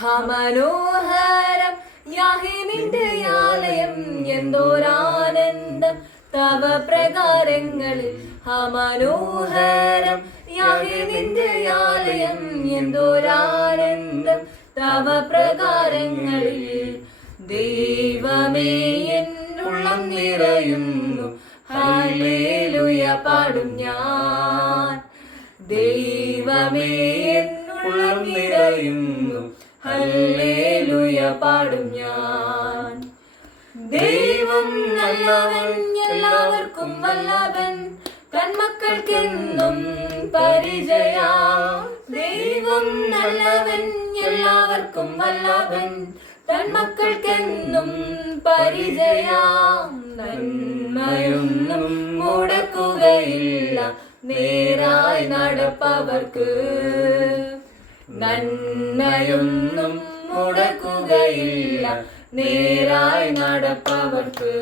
മനോഹരം യാഹേ നിന്റെ ആലയം എന്തോരാനന്ദം തവ പ്രകാരങ്ങളിൽ. മനോഹരം യാഹേ നിന്റെ ആലയം എന്തോരാനന്ദം തവ പ്രകാരങ്ങളിൽ. ദൈവമേ എന്നുള്ളം നിറയുന്നു ഹല്ലേലൂയ പാടും ഞാൻ. ദൈവമേ എന്നുള്ളം നിറയുന്നു ഹല്ലേലൂയ പാടും ഞാൻ. ദൈവം നല്ലവൻ എല്ലാവർക്കും വല്ലഭൻ തന്മക്കൾക്കെന്നും പരിചയാ. ദൈവം നല്ലവൻ എല്ലാവർക്കും വല്ലഭൻ തന്മക്കൾക്കെന്നും പരിചയാം. നന്മയൊന്നും മുടക്കുകയില്ല നേരായി നടപ്പവർക്ക്. നന്മയൊന്നും മുടക്കുകയില്ല നേരായി നടപ്പവർക്ക്.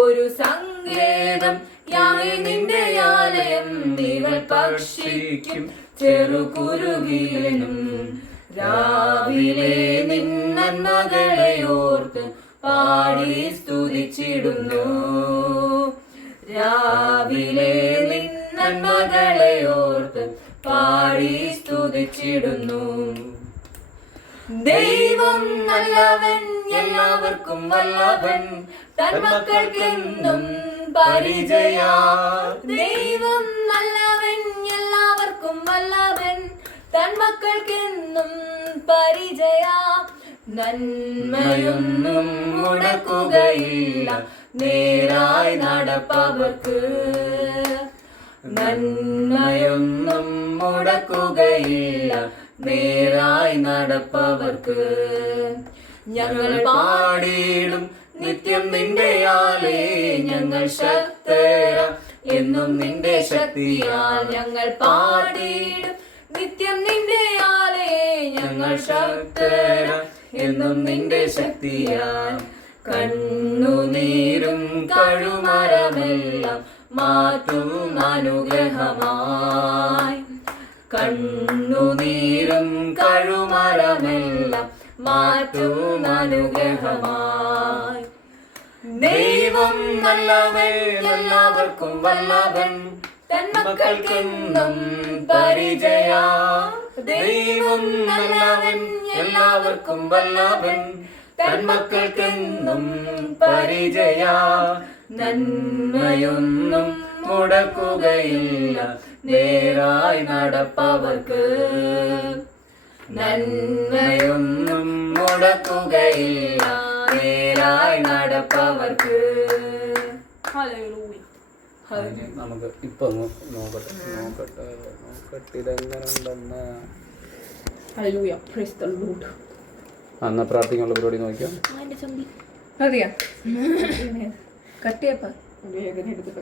ഒരു സങ്കേതം യാഹേ നിന്റെ ആലയം നീവൽ പക്ഷിക്കും ചെറുകുരുകിലും. രാവിലെ നിൻ നന്മകളെ ഓർത്ത് പാടി സ്തുതിച്ചിടുന്നു. രാവിലെ നിൻ നന്മകളെ ഓർത്ത് പാടി സ്തുതിച്ചിടുന്നു. ദൈവം നല്ലവൻ എല്ലാവർക്കും വല്ലഭൻ തന്മക്കൾക്കെന്നും പരിചയാ. ദൈവം നല്ലവൻ എല്ലാവർക്കും വല്ലഭൻ തന്മക്കൾക്കെന്നും പരിചയാ. നന്മയൊന്നും മുടക്കുകയില്ല നേരായി നടപ്പവർക്ക്. നന്മയൊന്നും മുടക്കുകയില്ല നേരായി നടപ്പവർക്ക്. ഞങ്ങൾ പാടിയിടും നിത്യം നിന്റെ ആലേ ഞങ്ങൾ ശക്തര എന്നും നിന്റെ ശക്തിയാൽ. ഞങ്ങൾ പാടിയിടും നിത്യം നിന്റെ ആലേ ഞങ്ങൾ ശക്തര എന്നും നിന്റെ ശക്തിയാൽ. കണ്ണുനീരും കഴുമരമെല്ലാം മാറ്റും അനുഗ്രഹമായി. കണ്ണുനീരും കഴുമരമെല്ലാം മാറ്റും അനുഗ്രഹമായി. ദൈവം നല്ലവൻ എല്ലാവർക്കും വല്ലഭൻ തന്മക്കൾക്കെന്നും പരിചയാ. ദൈവം നല്ലവൻ എല്ലാവർക്കും വല്ലഭൻ തന്മക്കൾക്കെന്നും പരിചയാ. നന്മയൊന്നും മുടക്കുകയില്ല നേരായി നടപ്പവർക്ക്. നന്മയൊന്നും മുടക്കുകയില്ല നേരായി നടപ്പവർക്ക്. നമുക്ക് ഇപ്പൊ നോക്കട്ടെ ഇതെങ്ങനെ ഉണ്ടെന്ന്. എന്നാ പ്രാർത്ഥിക്കാനുള്ള പരിപാടി നോക്കിയാ അറിയാം കട്ടിയപ്പ വേദന എടുത്തിട്ട്